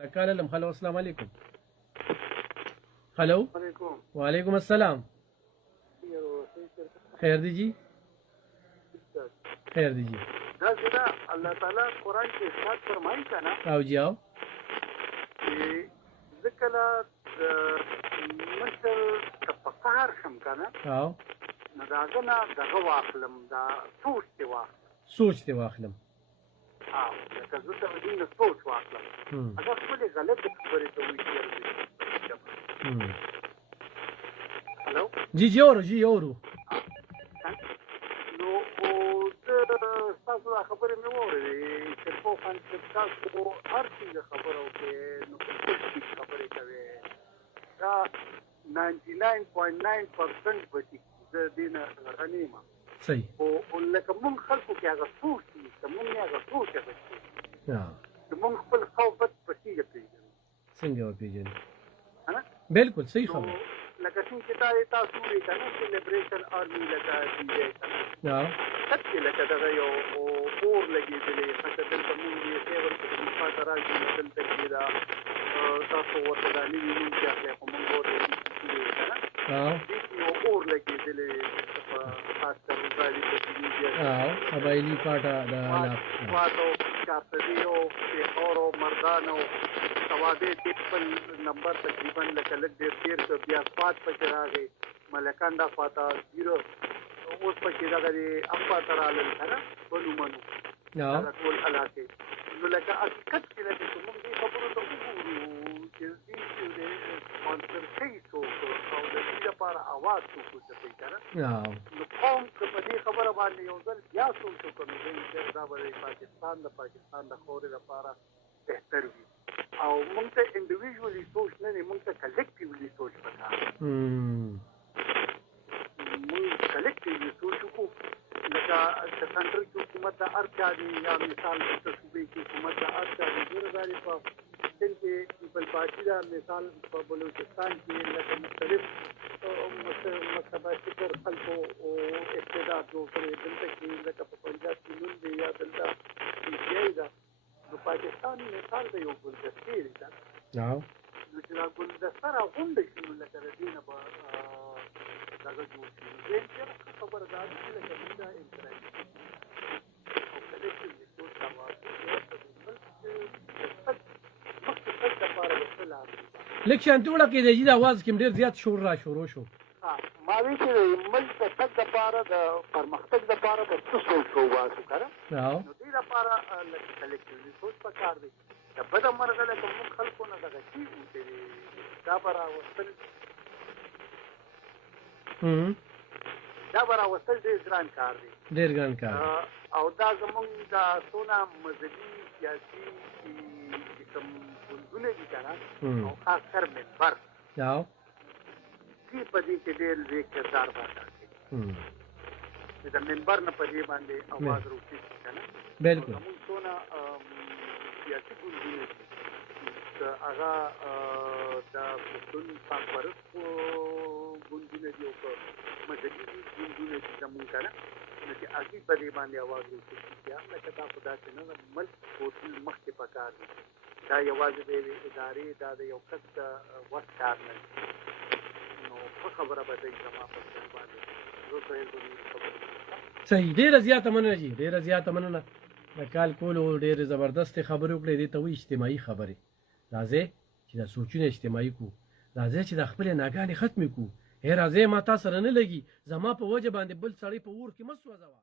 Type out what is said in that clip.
تکالم هلو السلام علیکم هلو وعلیکم السلام خیر دی جی خیر دی جی دا زیرا اللہ تعالیٰ قرآن کے ارشاد فرمائی کا نا او جی آو ذکلا مشر تفقار شم کا نا او نداغنا دغه واخلم دا سوچ دی واخلم سوچ دی واخلم لکه زه د دې سوچ واخلم اگر خپل غلط خبرې ته وایي هلو جی جی اورو نو تاسو دا خبرې مې واورېدې چې پوهان چې تاسو هر څه خبره وکړې نو کوم خبرې کوي دا 99.9% بچي د دې نه غنیمه صحیح او لکه مونږ خلکو کې هغه سوچ دي چې مونږ نه هغه سوچ بچي چې مونږ خپل خوفت پسې پیژنو څنګه وپیژنو بالکل صحیح خبره لکه څنګه چې تاسو وایي کنه سلیبریشن آرمي لکه دی کڅ لکه دا یو اور لګېدلې خاطر دلته مونږ یې سیور په خاطر راځي دلته کې دا تاسو ورته دا نیو چې هغه کوم ګورې کنه یو اور لګېدلې په خاطر راځي په دې قبایلی پاټا دا واتو چاته دیو چې اورو مردانو سواده خپل نمبر تقریبا لکه لږ ډېر بیا فات پکې راغی ملکان دا فاتا 0 اوس پکې دغه اپا ترالل کنه بلو منو دا ټول علاقه نو لکه حقیقت کې لکه موږ دې خبرو ته وګورو چې دې سپانسر کوي او د دې لپاره आवाज وکړو چې کنه نو قوم په دې خبره باندې یو ځل بیا سوچ وکړو چې دا به پاکستان د خوري لپاره بهتر وي او موږ ته انډیویډوالي سوچ نه نه موږ ته کلیکټیولی سوچ پکار موږ کلیکټیولی سوچ وکړو لکه سنټرل حکومت د ارچا دی یا مثال د صوبې کې حکومت د ارچا دی ګورځاري په دل کې پیپل پارټي دا مثال په بلوچستان کې لکه مختلف مکتباتي پر خلکو او استعداد جوړ کړي دلته کې لکه په پنجاب کې نون دی یا دلته کې دا نو پاکستان مثال د یو ګلدستې دی دا نو چې دا ګلدسته راغونډه شي نو لکه د دې نه به دغه جوړ شي دې چې خبره دا ده چې لکه موږ دا انتراکټ او کلیکټیولی سوچ لکه شانتي وړه کې دی د اواز کې ډېر زیات شور را شروع شو ما وی چې ملک د تګ لپاره د پرمختګ لپاره د څه سوچ واسو کړه نو دې لپاره لکه کلیکټیولی سوچ پکار دی د بد مرګ له کوم خلکو نه دغه شي وته دا برا وصل ډېر ګران کار دی او دا زمونږ دا څونه مذهبي سیاسي کوم ګوندونه دي کنه او خاص کر منبر کی په دې کې ډېر لوی کردار ادا کوي چې د منبر نه په دې باندې आवाज وروځي کنه بالکل موږ څونه سیاسي ګوندونه دي هغه د پښتون پرست ګوندونه دي او مذهبي ګوندونه دي زموږ کنه چې اګي په دې باندې आवाज وروځي چې لکه دا خدای څخه نه ملک ټول مخکې پکار دي دا یوازې د ادارې دا د یو کس وخت کار نه نو په خبره به دې زما په باندې زه صحیح ډېره زیاته مننه جی ډېره زیاته مننه د کال کولو ډېرې زبردستې خبرې وکړې دې ته وایي اجتماعي خبرې راځئ چې دا سوچونه اجتماعي کړو راځئ چې د خپلې ناګانې ختمې کړو راځئ ما تا سره نه لګي زما په وجه باندې بل سړی په اور کې مه سوځوه